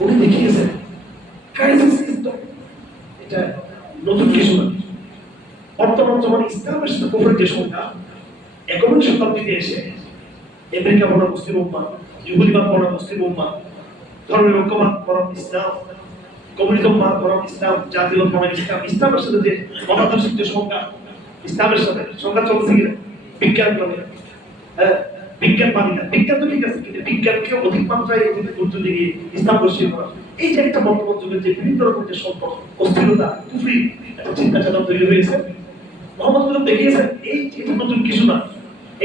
উনি দেখিয়েছেন crisis system এটা নতুন কিছু না। বর্তমান জমানে ইসলামের সাথে কুফরের যে সংখ্যা একবিংশ শতাব্দীতে এসে আমেরিকা বড় মুসলিম উম্মাহ, ইহুদিবাদ বড় মুসলিম উম্মাহ, ধর্মের ঐক্যবাদ বড় ইসলাম, কমিউনিজম বড় ইসলাম, জাতীয়বাদ বড় ইসলাম, ইসলামের সাথে যে মতাদর্শের যে সংখ্যা, ইসলামের সাথে সংখ্যা চলছে কিনা বিজ্ঞান বলে, বিজ্ঞান মানি না, বিজ্ঞান তো ঠিক আছে, কিন্তু বিজ্ঞানকে অধিক মাত্রায় গুরুত্ব দিয়ে ইসলাম রসিয়ে করা, এই যে একটা বর্তমান যুগের যে বিভিন্ন রকমের যে সম্পর্ক, অস্থিরতা, কুফরি একটা চিন্তা চেতনা তৈরি হয়েছে। মোহাম্মদ দেখিয়েছেন এই এটা নতুন কিছু না,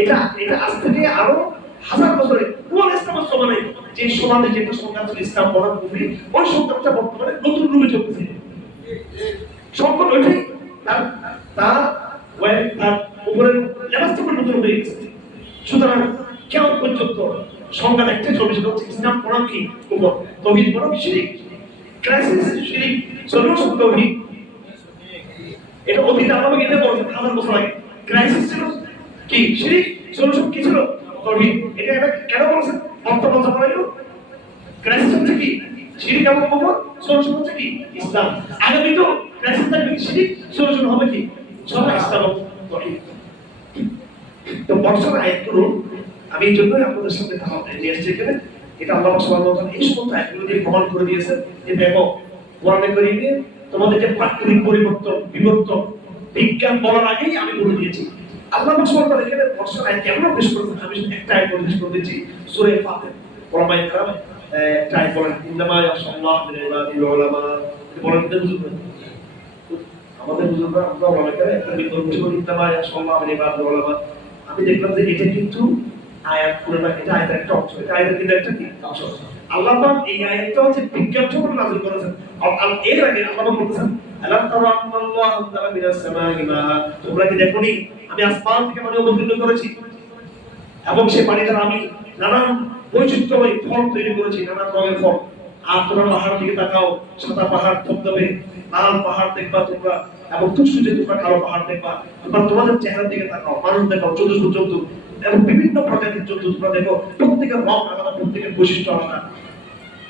এটা এটা আজ থেকে আরো হাজার বছরে পুরো ইসলামের সমানে যে সমাজে যেটা সংঘাত ছিল ইসলাম বনাম কুফরি, ওই সংঘাতটা বর্তমানে নতুন রূপে চলতেছে। সংকট ওইটাই তার তার তার উপরের লেবাসটা নতুন হয়ে গেছে। সুতরাং কেমন পর্যন্ত সংঘাত একটা চলবে, সেটা হচ্ছে ইসলাম বনাম কি কুফর, তাওহীদ বনাম শিরক, ক্রাইসিস শিরক, সলিউশন তাওহীদ। এটা অতীতে আমরা এটা বলছি হাজার বছর আগে ক্রাইসিস ছিল কি শিরক, সলিউশন কি ছিল তাওহীদ। এটা কেন বলছেন বর্তমান জামানায়ও ক্রাইসিস হচ্ছে কি শিরক এবং কুফর, সলিউশন হচ্ছে কি ইসলাম। আগামী তো ক্রাইসিস থাকবে কি শিরক, সলিউশন হবে কি সবাই ইসলাম এবং তাওহীদ। তো বর্ষার আয়াতগুলো আমি এই জন্যই আপনাদের সামনে নিয়ে এসেছি এখানে। এটা আল্লাহ সুবহানাহু ওয়া তাআলা এই সমস্ত আয়াতগুলো দিয়ে প্রমাণ করে দিয়েছেন যে দেখো কোরআনে কারীমে তোমাদের যে প্রাকৃতিক পরিবর্তন, বিবর্তন, বিজ্ঞান বলার আগেই আমি বলে দিয়েছি। আল্লাহ সুবহানাহু ওয়া তাআলা এখানে বর্ষার আয়াত কেন পেশ করেছেন, আমি একটা আয়াত পেশ করে দিচ্ছি সূরা ফাতির। ওলামায়ে কেরাম একটা আয়াত বলেন ইন্নামা ইয়াশাল্লাহু মিন ইবাদিল উলামা, বলেন তো বুঝুন আমাদের বুজুর্গরা আমরা ওলামায়ে কেরাম একটা বিকল্প ছিল ইন্নামা ইয়াশাল্লাহু মিন ইবাদিল উলামা। আমি দেখলাম যে এটা কিন্তু আয়াত পুরো না, এটা আয়াতের একটা অংশ, এটা আয়াতের কিন্তু একটা কি অংশ। আল্লাহ পাক এই আয়াতটা হচ্ছে বিজ্ঞান সম্পর্কে নাযিল করেছেন। আর এর আগে আল্লাহ পাক বলেছেন আলাম তারা আল্লাহু আনজালা মিনাস সামাই মা, তোমরা কি দেখোনি আমি আসমান থেকে পানি অবতীর্ণ করেছি এবং সেই পানি দ্বারা আমি নানান বৈচিত্র্যময় ফল তৈরি করেছি, নানান রঙের ফল। আর তোমরা পাহাড় দিকে তাকাও, সাদা পাহাড় থপথপে, লাল পাহাড় দেখবা তোমরা, এবং তুষুজে তোমরা কালো পাহাড় দেখবা। তোমরা তোমাদের চেহারার দিকে তাকাও, মানুষ দেখাও, চতুর্ভুজ জন্তু এবং বিভিন্ন প্রজাতির জন্তু তোমরা দেখো, প্রত্যেকের রং আলাদা, প্রত্যেকের বৈশিষ্ট্য আলাদা।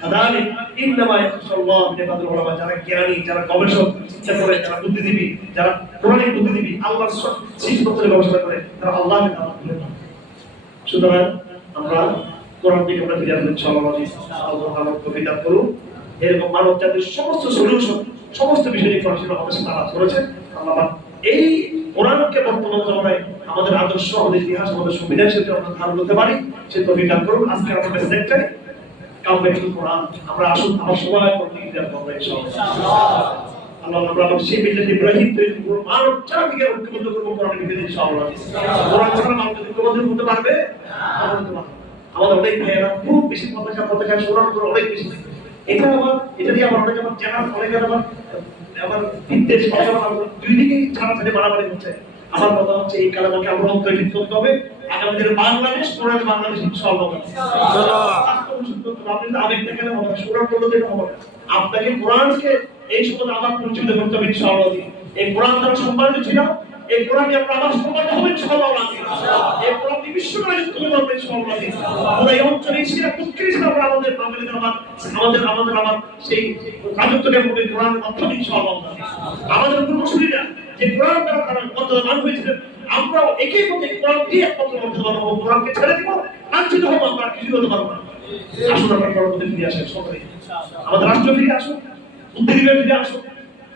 আদানি ইন্নামা ইয়াখশাল্লাহু মিন ইবাদিল উলামা, যারা জ্ঞানী, যারা গবেষক, চিন্তা করে, যারা বুদ্ধিজীবী, যারা কোরআনিক বুদ্ধিজীবী, আল্লাহর সৃষ্টিপত্রে গবেষণা করে, তারা আল্লাহকে তাআলা ভুলে না। সুতরাং আমরা কোরআন থেকে আমরা ফিরে আসবো ইনশাআল্লাহ। আল্লাহ আমাদের তৌফিক দান করুন। এরকম মানব জাতির সমস্ত সলিউশন, সমস্ত বিষয় নিয়ে কোরআন আমাদের সাথে আলাপ করেছেন। আল্লাহ এই কোরআনকে বর্তমান জমানায় আমাদের আদর্শ, আমাদের ইতিহাস, আমাদের সংবিধান সাথে আমরা ধারণ করতে পারি, সে তৌফিক দান করুন। আজকে আমাদের মেসেজ একটাই, কাম ব্যাক টু কোরআন। আমরা আসুন আমার সবাই কোরআন থেকে করব ইনশাআল্লাহ। আল্লাহ আমরা সেই মিল্লাত ইব্রাহিম তৈরি করব, মানব জাতিকে ঐক্যবদ্ধ করব কোরআনের ভিত্তিতে ইনশাআল্লাহ। কোরআন ছাড়া মানুষ ঐক্যবদ্ধ হতে পারবে না। আমাদের অনেক ভাইয়েরা খুব বেশি পতাকা শোনার উপর অনেক বেশি, এটা দিয়ে আমার অনেক আমার জানার অনেক আমার বিদ্বেষ, দুই দিকে ছাড়াছাড়ি বাড়াবাড়ি হচ্ছে। আমার কথা হচ্ছে এই কালামাকে আমরা অন্তরে ঠিক করতে হবে। আগামী দিনে বাংলাদেশ, কোরআন বাংলাদেশ ইনশাআল্লাহ। আপনি আবেগ দেখেন হবে, শোনার করলে যেটা হবে, আপনাকে কোরআনকে এই সময় আবার পরিচিত করতে হবে ইনশাআল্লাহ। এই কোরআন দ্বারা সম্মানিত ছিল, এই কোরআনকে আমরা আবার সম্মানিত হবে ইনশাআল্লাহ। এই কোরআন বিশ্বকালে তুমি বলবে ইনশাআল্লাহ। আমরা এই অঞ্চলে ছিল উৎকৃষ্ট, আমরা আমাদের বাঙালিদের আমার সেই রাজত্বকে হবে কোরআনের মাধ্যমে ইনশাআল্লাহ। আমাদের পূর্বসূরীরা যে কোরআন দ্বারা তারা বর্তমান হয়েছিলেন, আমরাও একই পথে কোরআন দিয়ে একমাত্র করতে পারবো। কোরআনকে ছেড়ে দিব, লাঞ্ছিত হবো, আমরা কিছু হতে পারবো না। আসুন আমরা কোরআন ফিরে আসেন সকলে, আমাদের রাষ্ট্র ফিরে আসুন, বুদ্ধিজীবী ফিরে আসুন,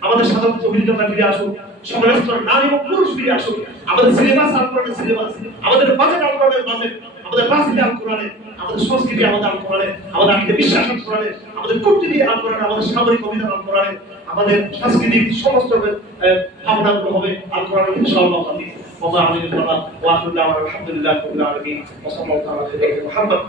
আমাদের সাধারণ অভিনেতা ফিরে আসুন, সমাজের নারী এবং পুরুষ ফিরে আসুন। আমাদের সিলেবাস আল কোরআনের সিলেবাস, আমাদের বাজেট আল কোরআনের বাজেট, আমাদের রাজনীতি আল কোরআনের, আমাদের সংস্কৃতি আমাদের আল কোরআনের, আমাদের আকিদা বিশ্বাস আল কোরআনের, আমাদের কূটনীতি আল কোরআনের, আমাদের সামরিক অভিযান আল কোরআনের, আমাদের সাংস্কৃতিক সমস্ত ভাবনাগুলো হবে আল কোরআনের ইনশাআল্লাহ। ওয়া মা আলাইনা ওয়া আখিরু দাওয়ানা আলহামদুলিল্লাহি রাব্বিল আলামিন ওয়া সাল্লাল্লাহু আলা সাইয়্যিদিনা মুহাম্মদ।